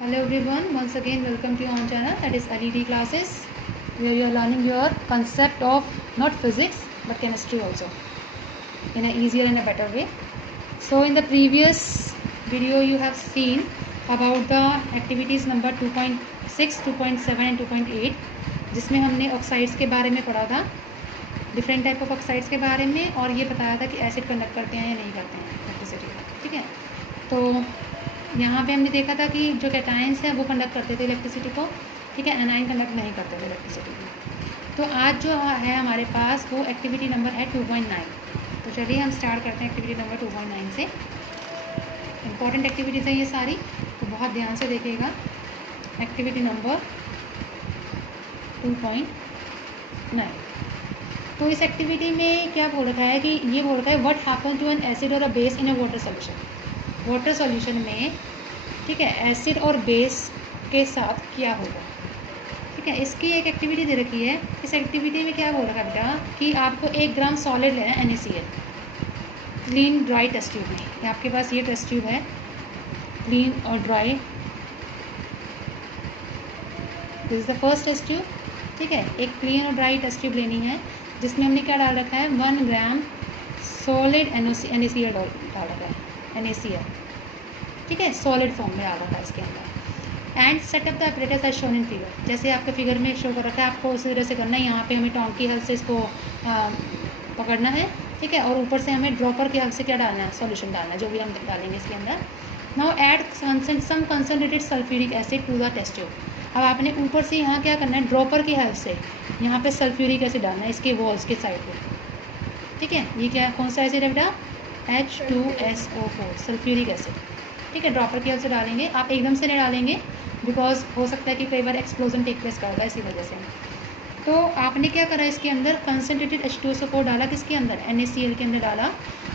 Hello everyone, once again welcome to your own channel, that is LED classes, where you are learning your concept of not physics but chemistry also in an easier and a better way. So in the previous video you have seen about the activities number 2.6, 2.7 and 2.8, जिसमें हमने oxides के बारे में पढ़ा था, different type of oxides के बारे में, और ये बताया था कि एसिड कंडक्ट करते हैं या नहीं करते हैं इलेक्ट्रिसिटी का। ठीक है, तो यहाँ पे हमने देखा था कि जो कैटायंस हैं वो कंडक्ट करते थे इलेक्ट्रिसिटी को, ठीक है, एनायन कंडक्ट नहीं करते थे इलेक्ट्रिसिटी को। तो आज जो है हमारे पास वो एक्टिविटी नंबर है 2.9। तो चलिए हम स्टार्ट करते हैं एक्टिविटी नंबर 2.9 से। इम्पॉर्टेंट एक्टिविटीज़ हैं ये सारी, तो बहुत ध्यान से देखिएगा। एक्टिविटी नंबर 2.9, तो इस एक्टिविटी में क्या बोल रखा है कि ये बोल रखा है what happen to an acid और a base in a water solution. Water solution में, ठीक है, एसिड और बेस के साथ क्या होगा। ठीक है, इसकी एक एक्टिविटी दे रखी है। इस एक्टिविटी में क्या बोल रखा है बेटा कि आपको 1 ग्राम सॉलिड लेना है NaCl, clean dry test tube में। आपके पास ये टेस्ट ट्यूब है, क्लीन और dry, this is the first test tube. ठीक है, एक क्लीन और ड्राई टेस्ट ट्यूब लेनी है जिसमें हमने क्या डाल रखा है 1 ग्राम सॉलिड NaCl डाल रखा है, NaCl, ठीक है, सॉलिड फॉर्म में डाल रखा है इसके अंदर। And set up the operators as shown in figure, जैसे आपके फिगर में शो कर रखा है, आपको उसी तरह से करना है। यहाँ पे हमें टोंक की हेल्प से इसको पकड़ना है, ठीक है, और ऊपर से हमें ड्रॉपर की हेल्प से क्या डालना है, सॉल्यूशन डालना है, जो भी हम डालेंगे इसके अंदर। Now add some concentrated sulphuric acid to the test tube. अब आपने ऊपर से यहाँ क्या करना है, ड्रॉपर की हेल्प से यहाँ पे सल्फ्यूरिक एसिड डालना है इसके वॉल्स के साइड पे। ठीक है, ये क्या कौन सा एसिड है बेटा, H2SO4 सल्फ्यूरिक एसिड। ठीक है, ड्रॉपर की हेल्प से डालेंगे, आप एकदम से नहीं डालेंगे बिकॉज हो सकता है कि कई बार एक्सप्लोजन टेक प्लेस करता है, इसी वजह से। तो आपने क्या करा, इसके अंदर कंसनट्रेटेड H2SO4 डाला, किसके अंदर, NaCl के अंदर डाला।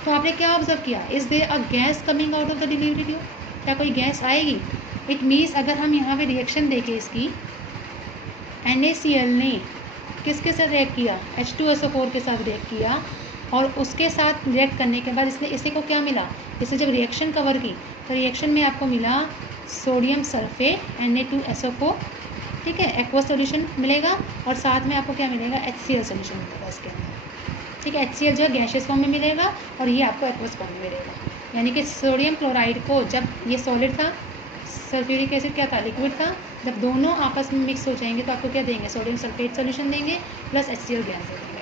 तो आपने क्या ऑब्जर्व किया, is there a gas coming out of the delivery tube, क्या कोई गैस आएगी। इट मीन्स अगर हम यहाँ पे रिएक्शन देखें इसकी, NaCl ने किसके साथ रिएक्ट किया, H2SO4 के साथ रिएक्ट किया, और उसके साथ रिएक्ट करने के बाद इसने इसी को क्या मिला, इसे जब रिएक्शन कवर की तो रिएक्शन में आपको मिला सोडियम सल्फेट Na2SO4, ठीक है, एक्वस सॉल्यूशन मिलेगा, और साथ में आपको क्या मिलेगा, HCl सॉल्यूशन मिलेगा इसके अंदर। ठीक है, HCl जो है गैसियस फॉर्म में मिलेगा और ये आपको एक्वस फॉर्म में मिलेगा। यानी कि सोडियम क्लोराइड को, जब ये सॉलिड था, सल्फ्यूरिक एसिड क्या था, लिक्विड था, जब दोनों आपस में मिक्स हो जाएंगे तो आपको क्या देंगे, सोडियम सल्फेट सॉल्यूशन देंगे प्लस HCl गैस देंगे।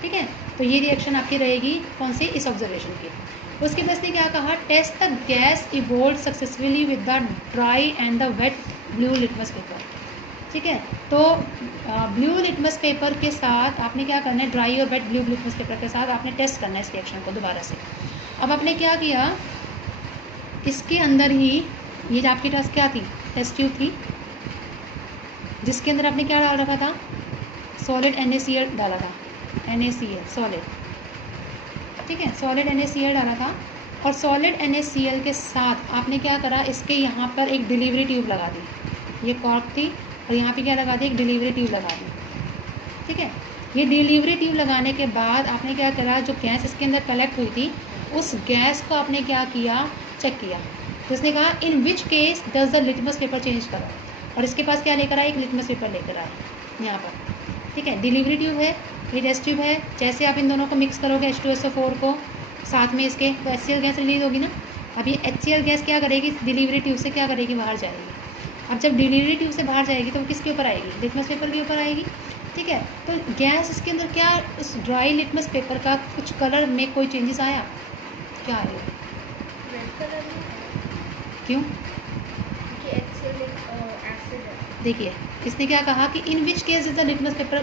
ठीक है, तो ये रिएक्शन आपकी रहेगी कौन सी, इस ऑब्जर्वेशन की। उसके बाद ने क्या कहा, test the gas evolve successfully with the dry and the wet blue litmus paper. ठीक है, तो ब्लू लिटमस पेपर के साथ आपने क्या करना है, ड्राई और वेट ब्लू लिटमस पेपर के साथ आपने टेस्ट करना है इस रिएक्शन को दोबारा से। अब आपने क्या किया, इसके अंदर ही ये जो आपकी टेस्ट क्या थी, टेस्ट ट्यूब थी, जिसके अंदर आपने क्या डाल रखा था, सॉलिड NaCl डाला था, NaCl सॉलिड। ठीक है, सॉलिड NaCl डाला था, और सॉलिड NaCl के साथ आपने क्या करा, इसके यहाँ पर एक डिलीवरी ट्यूब लगा दी, ये कॉर्क थी, और यहाँ पे क्या लगा दी, एक डिलीवरी ट्यूब लगा दी। ठीक है, ये डिलीवरी ट्यूब लगाने के बाद आपने क्या करा, जो गैस इसके अंदर कलेक्ट हुई थी उस गैस को आपने क्या किया, चेक किया। तो उसने कहा in which case does the litmus paper change करो, और इसके पास क्या लेकर आए, एक लिटमस पेपर लेकर आए यहाँ पर। ठीक है, डिलीवरी ट्यूब है, ये टेस्ट ट्यूब है, जैसे आप इन दोनों को मिक्स करोगे H2SO4 को साथ में इसके, तो HCl गैस रिलीज होगी ना। अब ये HCl गैस क्या करेगी, डिलीवरी ट्यूब से क्या करेगी, बाहर जाएगी। अब जब डिलीवरी ट्यूब से बाहर जाएगी तो वो किसके ऊपर आएगी, लिटमस पेपर के ऊपर आएगी। ठीक है, तो गैस इसके अंदर क्या, उस ड्राई लिटमस पेपर का कुछ कलर में कोई चेंजेस आया, क्या आया, क्यों, देखिए इसने क्या कहा कि in which case is the litmus paper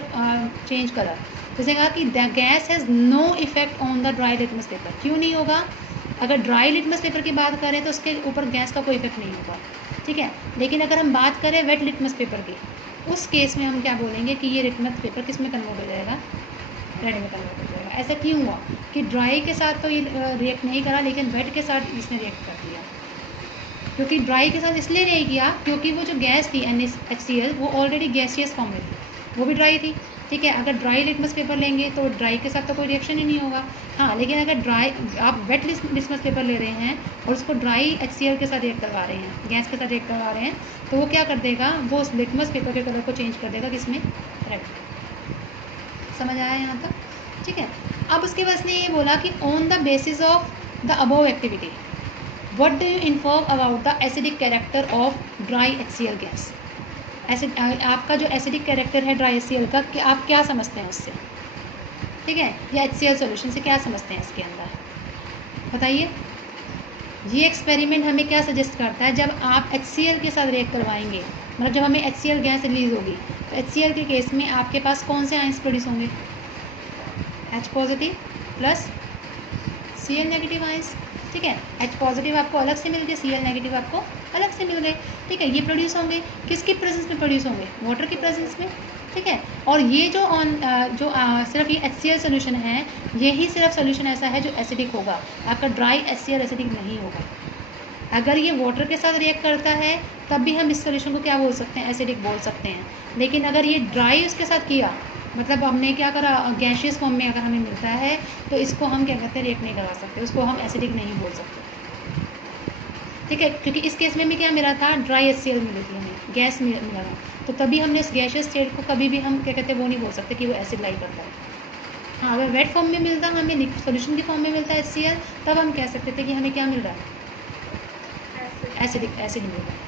change colour. इसने कहा कि the gas has no effect on the dry litmus paper. क्यों नहीं होगा, अगर ड्राई लिटमस पेपर की बात करें तो उसके ऊपर गैस का कोई इफेक्ट नहीं होगा। ठीक है, लेकिन अगर हम बात करें वेट लिटमस पेपर की, उस केस में हम क्या बोलेंगे कि ये लिटमस पेपर किस में कन्वर्ट हो जाएगा, रेड में कन्वर्ट हो जाएगा। ऐसा क्यों हुआ कि ड्राई के साथ तो ये रिएक्ट नहीं करा, लेकिन वेट के साथ इसने रिएक्ट कर दिया। क्योंकि ड्राई के साथ इसलिए नहीं किया क्योंकि वो जो गैस थी HCl वो ऑलरेडी गैसियस फॉर्म में थी, वो भी ड्राई थी। ठीक है। अगर ड्राई लिटमस पेपर लेंगे तो ड्राई के साथ तो कोई रिएक्शन ही नहीं होगा। हाँ, लेकिन अगर ड्राई आप वेट लिटमस पेपर ले रहे हैं और उसको ड्राई HCl के साथ रिएक्ट करवा रहे हैं, गैस के साथ रिएक्ट करवा रहे हैं, तो वो क्या कर देगा, वो उस लिटमस पेपर के कलर को चेंज कर देगा, किसमें, रेड। समझ आया यहाँ तक? ठीक है। अब उसके बाद ने ये बोला कि on the basis of the above activity what do you inform about the acidic character of dry HCl gas. Acid, आपका जो एसिडिक कैरेक्टर है ड्राई HCl का, कि आप क्या समझते हैं उससे, ठीक है, या HCl सोल्यूशन से क्या समझते हैं इसके अंदर, बताइए। ये एक्सपेरिमेंट हमें क्या सजेस्ट करता है, जब आप HCl के साथ रिएक्ट करवाएंगे, मतलब जब हमें HCl गैस रिलीज होगी, तो HCl के केस में आपके पास कौन से आयंस प्रोड्यूस होंगे, H positive plus Cl negative ions, ठीक है। H पॉजिटिव आपको अलग से मिल गए, Cl नेगेटिव आपको अलग से मिल गए, ठीक है। ये प्रोड्यूस होंगे किसकी प्रेजेंस में प्रोड्यूस होंगे, वाटर की प्रेजेंस में, ठीक है। और ये जो सिर्फ ये HCl सोल्यूशन है, यही सिर्फ सोल्यूशन ऐसा है जो एसिडिक होगा, आपका ड्राई HCl एसिडिक नहीं होगा। अगर ये वाटर के साथ रिएक्ट करता है तब भी हम इस सोल्यूशन को क्या बोल सकते हैं, एसिडिक बोल सकते हैं। लेकिन अगर ये ड्राई उसके साथ किया, मतलब हमने क्या करा, गैशियस फॉर्म में अगर हमें मिलता है, तो इसको हम क्या कहते हैं, रिएक्ट नहीं करवा सकते, उसको हम एसिडिक नहीं बोल सकते, ठीक है। क्योंकि इस केस में भी क्या मिला था, ड्राई HCl मिली थी हमें, गैस मिला था, तो तभी हमने उस गैशियस स्टेट को कभी भी हम क्या कहते हैं, वो नहीं बोल सकते कि वो एसिड लाई करता है। हाँ, अगर वेट फॉर्म में मिलता, हमें सोल्यूशन की फॉर्म में मिलता है HCl, तब हम कह सकते थे कि हमें क्या मिल रहा है, एसिड मिल रहा है।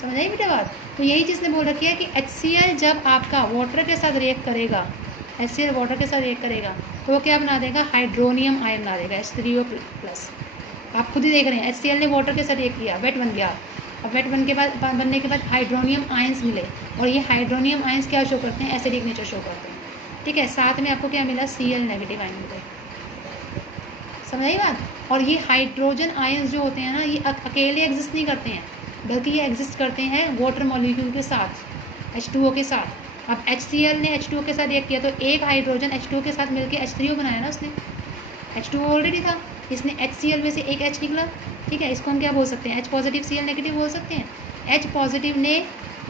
समझ आई बेटा बात? तो यही चीज़ ने बोल रखी है कि HCl जब आपका वाटर के साथ रिएक्ट करेगा, HCl वाटर के साथ रिएक्ट करेगा, तो वो क्या बना देगा, हाइड्रोनियम आयन बना देगा, H3O+। आप खुद ही देख रहे हैं, HCl ने वाटर के साथ रिएक्ट किया, वेट बन गया। अब वेट बनने के बाद हाइड्रोनियम आयंस मिले, और ये हाइड्रोनियम आयंस क्या शो करते हैं, एसिडिक नेचर शो करते हैं, ठीक है। साथ में आपको क्या मिला, Cl नेगेटिव आयन मिले। समझ आई बात? और ये हाइड्रोजन आयंस जो होते हैं ना, ये अकेले एग्जिस्ट नहीं करते हैं, बल्कि ये एग्जिस्ट करते हैं वाटर मॉलिक्यूल के साथ, H2O के साथ। अब HCl ने H2O के साथ रिएक्ट किया, तो एक हाइड्रोजन H2O के साथ मिलकर H3O बनाया ना उसने, H2O ऑलरेडी था, इसने HCl में से एक H निकला, ठीक है। इसको हम क्या बोल सकते हैं, H पॉजिटिव Cl नेगेटिव बोल सकते हैं। H पॉजिटिव ने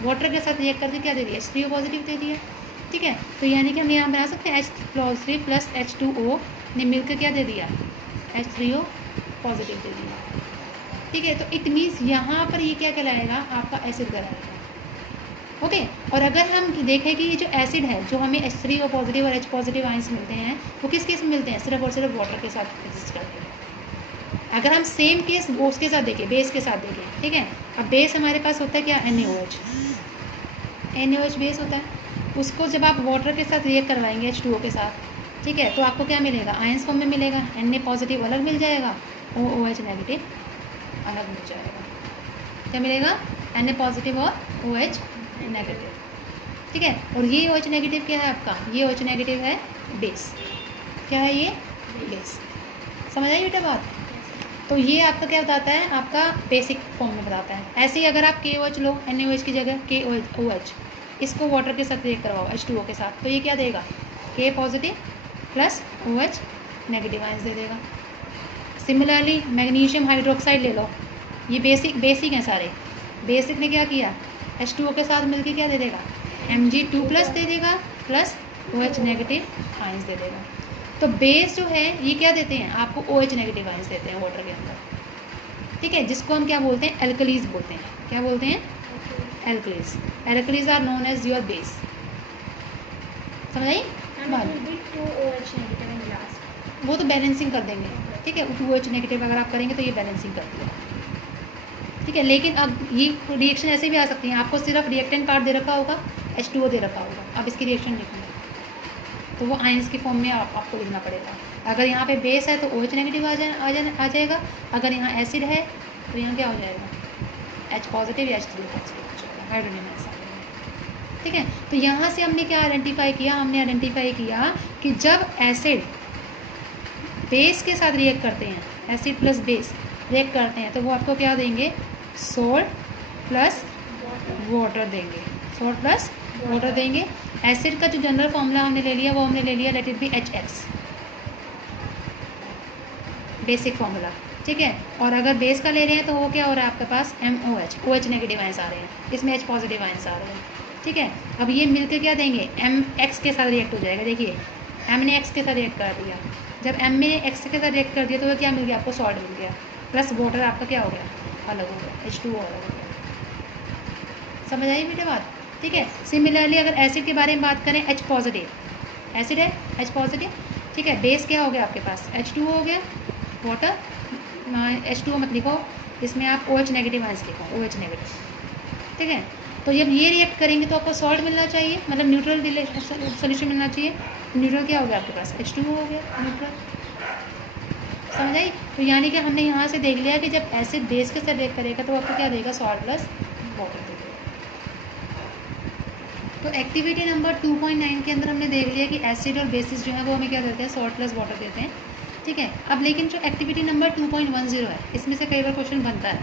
वाटर के साथ रिएक्ट करके क्या दे दिया, H3O पॉजिटिव दे दिया, ठीक है। तो यानी कि हम यहाँ बना सकते हैं H पॉजिटिव प्लस H2O ने मिलकर क्या दे दिया, H3O पॉजिटिव दे दिया, ठीक है। तो इट मीन्स यहाँ पर ये क्या कहलाएगा, आपका एसिड कहलाएगा, ओके। और अगर हम देखें कि ये जो एसिड है, जो हमें H3O पॉजिटिव और H पॉजिटिव आयंस मिलते हैं, वो किस केस में मिलते हैं, सिर्फ और सिर्फ वाटर के साथ एग्जिस्ट करते हैं। अगर हम सेम केस उसके साथ देखें, बेस के साथ देखें, ठीक है। अब बेस हमारे पास होता है क्या, NaOH बेस होता है। उसको जब आप वाटर के साथ रिएक्ट करवाएंगे H2O के साथ, ठीक है, तो आपको क्या मिलेगा, आयंस फॉर्म में मिलेगा, Na पॉजिटिव अलग मिल जाएगा, OH नेगेटिव अलग मिल जाएगा। क्या मिलेगा, Na पॉजिटिव और OH नेगेटिव, ठीक है। और ये OH नेगेटिव क्या है आपका, ये OH नेगेटिव है बेस, क्या है ये, बेस। समझ आई बेटा बात? तो ये आपका क्या बताता है, आपका बेसिक फॉर्म में बताता है। ऐसे ही अगर आप KOH लो, NaOH की जगह KOH, इसको वाटर के साथ रिएक्ट करवाओ H2O के साथ, तो ये क्या देगा, K positive plus OH negative ions दे देगा। सिमिलरली मैग्नीशियम हाइड्रोक्साइड ले लो, ये बेसिक हैं सारे। बेसिक ने क्या किया, H2O के साथ मिलकर क्या दे देगा, Mg2+ दे देगा प्लस OH नेगेटिव आयंस दे देगा। तो बेस जो है ये क्या देते हैं आपको, OH नेगेटिव आयंस देते हैं वाटर के अंदर, ठीक है, जिसको हम क्या बोलते हैं, एल्कलीज बोलते हैं। क्या बोलते हैं, alkalis. Alkalis are known as your base. समझ आई? वो तो बैलेंसिंग कर देंगे, ठीक है। 2OH नेगेटिव अगर आप करेंगे तो ये बैलेंसिंग कर देगा, ठीक है। लेकिन अब ये रिएक्शन ऐसे भी आ सकती है, आपको सिर्फ रिएक्टेंट पार्ट दे रखा होगा, H2O दे रखा होगा, अब इसकी रिएक्शन लिखना तो वो आयंस की फॉर्म में आपको लिखना पड़ेगा। अगर यहाँ पे बेस है तो OH नेगेटिव आ जाएगा, अगर यहाँ एसिड है तो यहाँ क्या हो जाएगा, H पॉजिटिव या H3O पॉजिटिव हो जाएगा, हाइड्रोजन आयंस आ जाएगा, ठीक है। तो यहाँ से हमने क्या आइडेंटिफाई किया, हमने आइडेंटिफाई किया कि जब एसिड बेस के साथ रिएक्ट करते हैं, एसिड प्लस बेस रिएक्ट करते हैं, तो वो आपको क्या देंगे, सोल्ट प्लस वाटर देंगे, सोल्ट प्लस वाटर देंगे। एसिड का जो जनरल फॉर्मूला हमने ले लिया, वो हमने ले लिया, let it be HX, basic formula, ठीक है। और अगर बेस का ले रहे हैं तो वो क्या हो रहा है आपके पास, MOH, OH नेगेटिव आयंस आ रहे हैं, इसमें H पॉजिटिव आयंस आ रहे हैं, ठीक है। अब ये मिलके क्या देंगे, एम एक्स के साथ रिएक्ट हो जाएगा। देखिए एम ने एक्स के साथ रिएक्ट कर दिया, जब एम ने एक्स के साथ रिएक्ट कर दिया तो वो क्या मिल गया आपको, सॉल्ट मिल गया, प्लस वाटर आपका क्या हो गया, अलग हो गया, H2O अलग हो गया। समझ आई बेटे बात? ठीक है। सिमिलरली अगर एसिड के बारे में बात करें, H पॉजिटिव, एसिड है H पॉजिटिव, ठीक है। बेस क्या हो गया आपके पास, H2O हो गया, वाटर, H2O मत लिखो, इसमें आप OH नेगेटिव आयंस लिखो, OH नेगेटिव, ठीक है। तो जब ये रिएक्ट करेंगे तो आपको सॉल्ट मिलना चाहिए, मतलब न्यूट्रल सोल्यूशन मिलना चाहिए। न्यूट्रल क्या हो गया आपके पास, H2O हो गया, न्यूट्रल। समझ आई? तो यानी कि हमने यहाँ से देख लिया कि जब एसिड बेस के साथ रिएक्ट करेगा तो आपको क्या देगा, सॉल्ट प्लस वाटर देगा। तो एक्टिविटी नंबर 2.9 के अंदर हमने देख लिया कि एसिड और बेसिस जो है वो हमें क्या देते हैं, सॉल्ट प्लस वाटर देते हैं, ठीक है। अब लेकिन जो एक्टिविटी नंबर 2.10 है, इसमें से कई बार क्वेश्चन बनता है,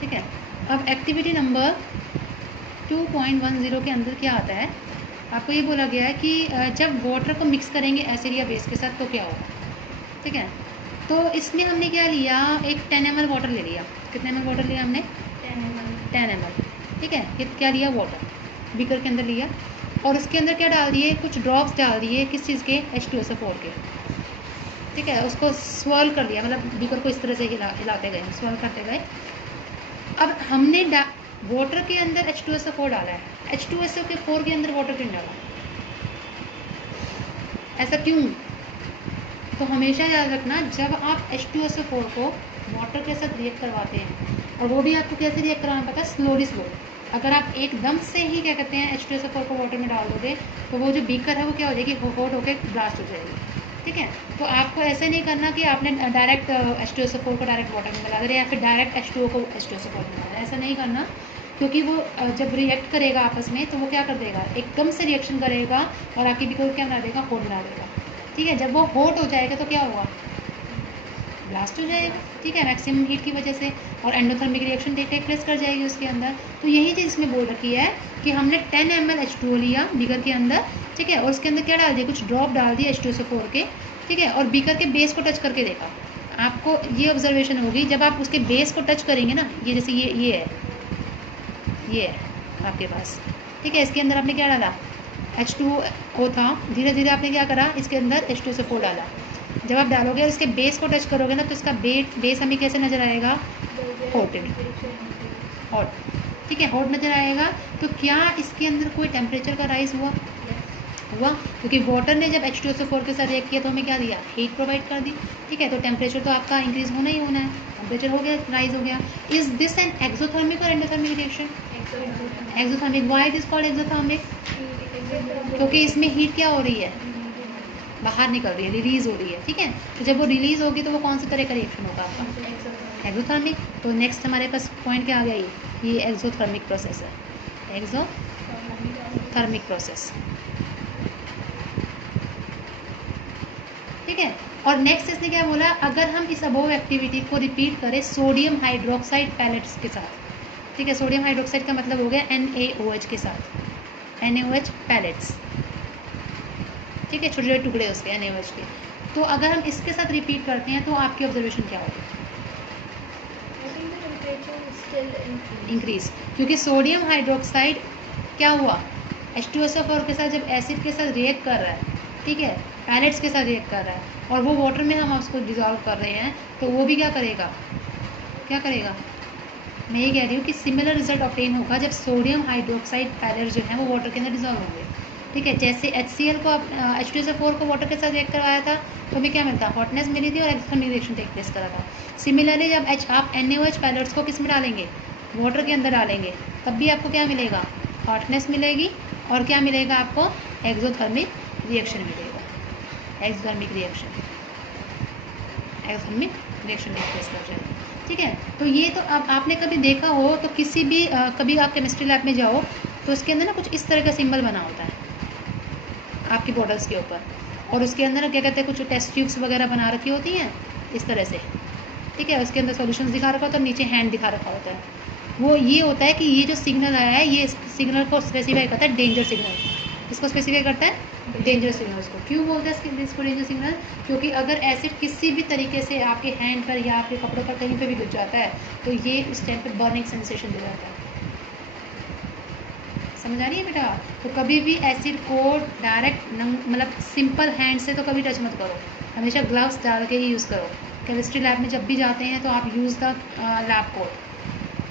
ठीक है। अब एक्टिविटी नंबर 2.10 के अंदर क्या आता है, आपको ये बोला गया है कि जब वाटर को मिक्स करेंगे एसिड या बेस के साथ तो क्या होगा, ठीक है। तो इसमें हमने क्या लिया, एक 10 ml वाटर ले लिया। कितने ml वाटर लिया हमने, 10 ml, ठीक है। क्या लिया, वाटर बीकर के अंदर लिया, और उसके अंदर क्या डाल दिए, कुछ ड्रॉप्स डाल दिए, किस चीज़ के, H2SO4 के, ठीक है। उसको स्वर्ल कर लिया, मतलब बीकर को इस तरह से हिलाते गए, स्वर्ल करते गए। अब हमने वाटर के अंदर H2SO4 डाला है, H2SO4 के अंदर वाटर क्यों डाला, ऐसा क्यों? तो हमेशा याद रखना, जब आप H2SO4 को वाटर के साथ रिएक्ट करवाते हैं, और वो भी आपको कैसे रिएक्ट करवाना पता है, स्लोली स्लो। अगर आप एकदम से ही क्या कहते हैं H2SO4 को वाटर में डाल दोगे तो वो जो बीकर है वो क्या हो जाएगी, हॉट होकर ब्लास्ट हो जाएगी, ठीक है। तो आपको ऐसे नहीं करना कि आपने डायरेक्ट H2SO4 को डायरेक्ट वाटर में मिला दे या फिर डायरेक्ट H2O को H2SO4 में मिला दे, ऐसा नहीं करना, क्योंकि वो जब रिएक्ट करेगा आपस में तो वो क्या कर देगा, एकदम से रिएक्शन करेगा और आपकी बीकर को क्या बना देगा, हॉट बना देगा, ठीक है। जब वो हॉट हो जाएगा तो क्या होगा, ब्लास्ट हो जाएगा, ठीक है, मैक्सिमम हीट की वजह से, और एंडोथर्मिक रिएक्शन टेक प्लेस कर जाएगी उसके अंदर। तो यही चीज़ इसमें बोल रखी है कि हमने 10 ml H2O लिया बीकर के अंदर, ठीक है, और उसके अंदर क्या डाल दिया, कुछ ड्रॉप डाल दिए H2SO4 के, ठीक है, और बीकर के बेस को टच करके देखा। आपको ये ऑब्जर्वेशन होगी, जब आप उसके बेस को टच करेंगे ना, ये जैसे ये है आपके पास, ठीक है, इसके अंदर आपने क्या डाला, H2O था, धीरे धीरे आपने क्या करा, इसके अंदर H2SO4 डाला। जब आप डालोगे और इसके बेस को टच करोगे ना तो इसका बेस हमें कैसे नज़र आएगा, हॉट, ठीक है, हॉट नज़र आएगा। तो क्या इसके अंदर कोई टेम्परेचर का राइज हुआ, क्योंकि वाटर ने जब H2SO4 के साथ रिएक्ट किया तो हमें क्या दिया, हीट प्रोवाइड कर दी, ठीक है। तो टेम्परेचर तो आपका इंक्रीज होना ही होना है, टेम्परेचर हो गया, राइज हो गया। इज दिस एन एक्सोथर्मिक और endothermic reaction, exothermic. Why it is called exothermic, क्योंकि इसमें हीट क्या हो रही है, बाहर निकल रही है, रिलीज हो रही है, ठीक है। तो जब वो रिलीज होगी तो वो कौन सी तरह का रिएक्शन होगा आपका, एक्सोथर्मिक। तो नेक्स्ट हमारे पास पॉइंट क्या आ गया, ये एक्सोथर्मिक प्रोसेस है, एक्सोथर्मिक प्रोसेस, ठीक है। और नेक्स्ट इसने क्या बोला, अगर हम इस अबोव एक्टिविटी को रिपीट करें सोडियम हाइड्रोक्साइड पैलेट्स के साथ, ठीक है, सोडियम हाइड्रोक्साइड का मतलब हो गया NaOH के साथ, NaOH पैलेट्स, ठीक है, छोटे छोटे टुकड़े उसके NaOH के। तो अगर हम इसके साथ रिपीट करते हैं तो आपकी ऑब्जर्वेशन क्या होगी, इंक्रीज, क्योंकि सोडियम हाइड्रोक्साइड क्या हुआ, H2SO4 के साथ जब एसिड के साथ रिएक्ट कर रहा है, ठीक है, पैलेट्स के साथ रिएक्ट कर रहा है, और वो वाटर में हम उसको डिजॉल्व कर रहे हैं, तो वो भी क्या करेगा, मैं ये कह रही हूँ कि सिमिलर रिजल्ट ऑब्टेन होगा जब सोडियम हाइड्रोक्साइड पैलेट जो है वो वाटर के अंदर डिजॉल्व होंगे, ठीक है। जैसे HCl को H2SO4 को वाटर के साथ रिएक्ट करवाया था तो हमें क्या मिलता, हॉटनेस मिली थी और एक्सोथर्मिक रिएक्शन टेक प्लेस करा था। सिमिलरली जब आप NaOH पैलेट्स को किस में डालेंगे, वाटर के अंदर डालेंगे, तब भी आपको क्या मिलेगा, हॉटनेस मिलेगी, और क्या मिलेगा आपको, एक्सोथर्मिक रिएक्शन मिलेगा, एक्सोथर्मिक रिएक्शन टेक प्लेस कर जाएगा, ठीक है। तो ये तो अब आपने कभी देखा हो तो किसी भी कभी आप केमिस्ट्री लैब में जाओ तो उसके अंदर ना कुछ इस तरह का सिंबल बना होता है आपकी बॉटल्स के ऊपर, और उसके अंदर क्या कहते हैं, कुछ टेस्ट ट्यूब्स वगैरह बना रखी होती हैं इस तरह से, ठीक है, उसके अंदर सॉल्यूशंस दिखा रखा होता है और नीचे हैंड दिखा रखा होता है। वो ये होता है कि ये जो सिग्नल आया है ये सिग्नल को स्पेसिफाई करता है, डेंजर सिग्नल, इसको स्पेसिफाई करता है, डेंजर सिग्नल। इसको क्यों बोलते हैं इसको डेंजर सिग्नल, क्योंकि अगर एसिड किसी भी तरीके से आपके हैंड पर या आपके कपड़ों पर कहीं पे भी गिर जाता है तो ये उस टाइम पे बर्निंग सेंसेशन दे जाता है, समझ आ रही है बेटा? तो कभी भी एसिड को डायरेक्ट मतलब सिंपल हैंड से तो कभी टच मत करो, हमेशा ग्लव्स डाल के ही यूज़ करो। केमिस्ट्री लैब में जब भी जाते हैं तो आप यूज़ द लैब कोट,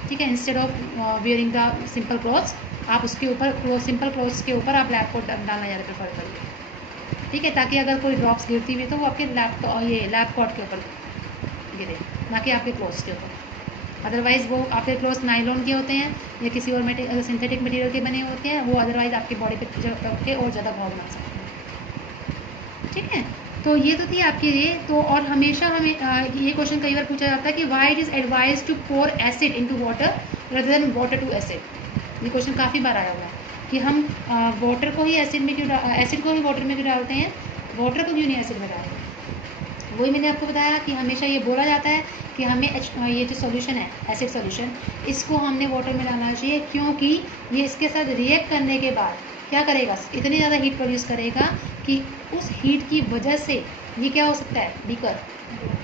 ठीक है, instead of wearing the simple clothes, आप उसके ऊपर सिंपल क्लॉथ्स के ऊपर आप लैब कोट डालना ज़्यादा प्रेफर करिए, ठीक है, ताकि अगर कोई ड्रॉप्स गिरती हुई तो वो आपके लैब कोट के ऊपर गिरे, ना कि आपके क्लॉथ्स के ऊपर। अदरवाइज़ वो आपके क्लोथ्स नाइलॉन के होते हैं या किसी और सिंथेटिक मटेरियल के बने होते हैं, वो अदरवाइज़ आपकी बॉडी पे के और ज़्यादा प्रॉब्लम बना सकते हैं, ठीक है। तो ये तो थी आपकी ये। तो और हमेशा हमें ये क्वेश्चन कई बार पूछा जाता है कि why it is advise to pour acid into water rather than water to acid. ये क्वेश्चन काफ़ी बार आया हुआ है कि हम वाटर को ही एसिड में क्यों एसिड को ही वाटर में क्यों डालते हैं, वाटर को क्यों नहीं एसिड में डालते हैं। वही मैंने आपको बताया कि हमेशा ये बोला जाता है कि हमें ये जो सॉल्यूशन है एसिड सॉल्यूशन, इसको हमने वाटर में डालना चाहिए, क्योंकि ये इसके साथ रिएक्ट करने के बाद क्या करेगा, इतनी ज़्यादा हीट प्रोड्यूस करेगा कि उस हीट की वजह से ये क्या हो सकता है, बीकर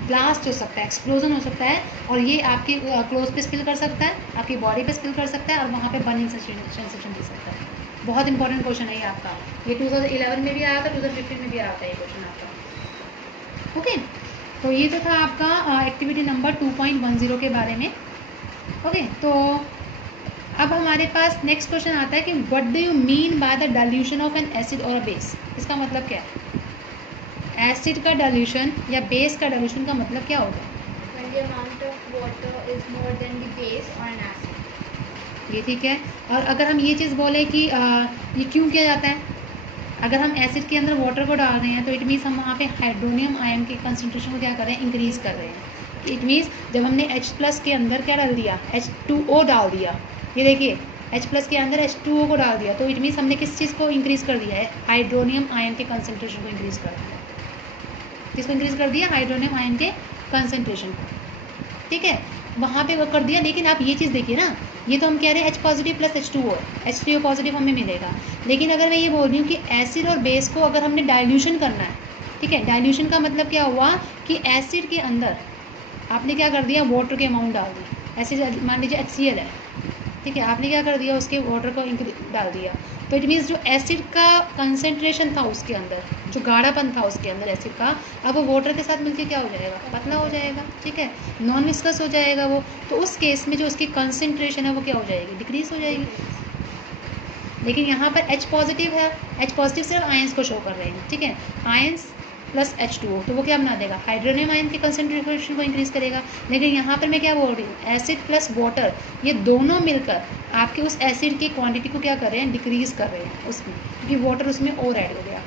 ब्लास्ट हो सकता है, एक्सप्लोजन हो सकता है, और ये आपके क्लोथ पे स्पिल कर सकता है, आपकी बॉडी पे स्पिल कर सकता है, और वहाँ पे बर्निंग सेंसेशन दे सकता है। बहुत इंपॉर्टेंट क्वेश्चन है ये आपका, ये 2011 में भी आया था, 2015 में भी आया था ये क्वेश्चन आपका, ओके। तो ये तो था आपका एक्टिविटी नंबर 2.10 के बारे में, ओके। तो अब हमारे पास नेक्स्ट क्वेश्चन आता है कि what do you mean by the dilution of N acid और अ बेस। इसका मतलब क्या है, एसिड का डाइल्यूशन या बेस का डाइल्यूशन का मतलब क्या होगा? When the amount of water is more than the base or an acid. ये ठीक है। और अगर हम ये चीज़ बोले कि ये क्यों किया जाता है, अगर हम एसिड के अंदर वाटर को डाल रहे हैं तो इट मीन्स हम वहाँ पे हाइड्रोनियम आयन के कंसंट्रेशन को क्या कर रहे हैं, इंक्रीज़ कर रहे हैं। इट मीन्स जब हमने H+ के अंदर क्या डाल दिया, H2O डाल दिया, ये देखिए H+ के अंदर H2O को डाल दिया, तो इट मीन्स हमने किस चीज़ को इंक्रीज़ कर दिया है, हाइड्रोनियम आयन के कंसनट्रेशन को इंक्रीज़ कर दिया। किसको इंक्रीज़ कर दिया, हाइड्रोनियम आयन के कंसनट्रेशन को, ठीक है, वहाँ पे वो कर दिया। लेकिन आप ये चीज़ देखिए ना, ये तो हम कह रहे हैं H+ प्लस H2O है, H3O पॉजिटिव हमें मिलेगा। लेकिन अगर मैं ये बोल रही हूँ कि एसिड और बेस को अगर हमने डाइल्यूशन करना है, ठीक है, डाइल्यूशन का मतलब क्या हुआ कि एसिड के अंदर आपने क्या कर दिया, वाटर के अमाउंट डाल दी। एसिड मान लीजिए HCl है, ठीक है, आपने क्या कर दिया, उसके वाटर को डाल दिया, तो इट मीन्स जो एसिड का कंसंट्रेशन था उसके अंदर, जो गाढ़ापन था उसके अंदर एसिड का, अब वो वाटर के साथ मिलकर क्या हो जाएगा, पतला हो जाएगा, ठीक है, नॉन विस्कस हो जाएगा वो। तो उस केस में जो उसकी कंसंट्रेशन है वो क्या हो जाएगी, डिक्रीज हो जाएगी। लेकिन यहाँ पर H+ है, H+ सिर्फ आयंस को शो कर रहे हैं, ठीक है, आयंस प्लस H2O, तो वो क्या बना देगा, हाइड्रोनियम आयन के कंसंट्रेशन को इंक्रीज़ करेगा। लेकिन यहाँ पर मैं क्या बोल रही हूँ, एसिड प्लस वाटर, ये दोनों मिलकर आपके उस एसिड की क्वांटिटी को क्या कर रहे हैं, डिक्रीज़ कर रहे हैं उसमें, क्योंकि वाटर उसमें और ऐड हो गया,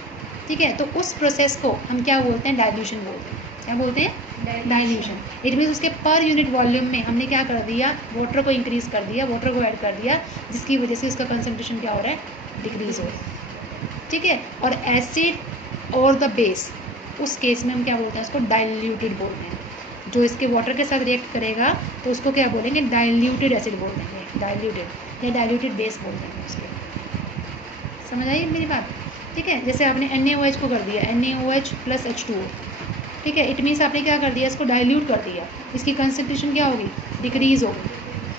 ठीक है। तो उस प्रोसेस को हम क्या बोलते हैं, डाइल्यूशन बोलते हैं। क्या बोलते हैं, डाइल्यूशन। इट मीन्स उसके पर यूनिट वॉल्यूम में हमने क्या कर दिया, वाटर को इंक्रीज़ कर दिया, वाटर को ऐड कर दिया, जिसकी वजह से उसका कंसंट्रेशन क्या हो रहा है, डिक्रीज़ हो रहा है, ठीक है। और एसिड और द बेस, उस केस में हम क्या बोलते हैं, उसको डाइल्यूटेड बोलते हैं। जो इसके वाटर के साथ रिएक्ट करेगा तो उसको क्या बोलेंगे, डाइल्यूटेड एसिड बोल देंगे, डाइल्यूटेड या डाइल्यूटेड बेस बोल देंगे उसके। समझ आई मेरी बात, ठीक है। जैसे आपने NaOH को कर दिया, NaOH प्लस H2O, ठीक है, इट मीन्स आपने क्या कर दिया, इसको डाइल्यूट कर दिया, इसकी कंसंट्रेशन क्या होगी, डिक्रीज़ होगी,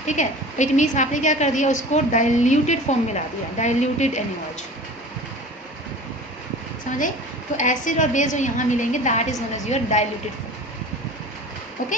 ठीक है। इट मीन्स आपने क्या कर दिया, उसको डाइल्यूटेड फॉर्म में ला दिया, डाइल्यूटेड NaOH। समझ आई। तो एसिड और बेस जो यहाँ मिलेंगे that is known as your diluted form, okay.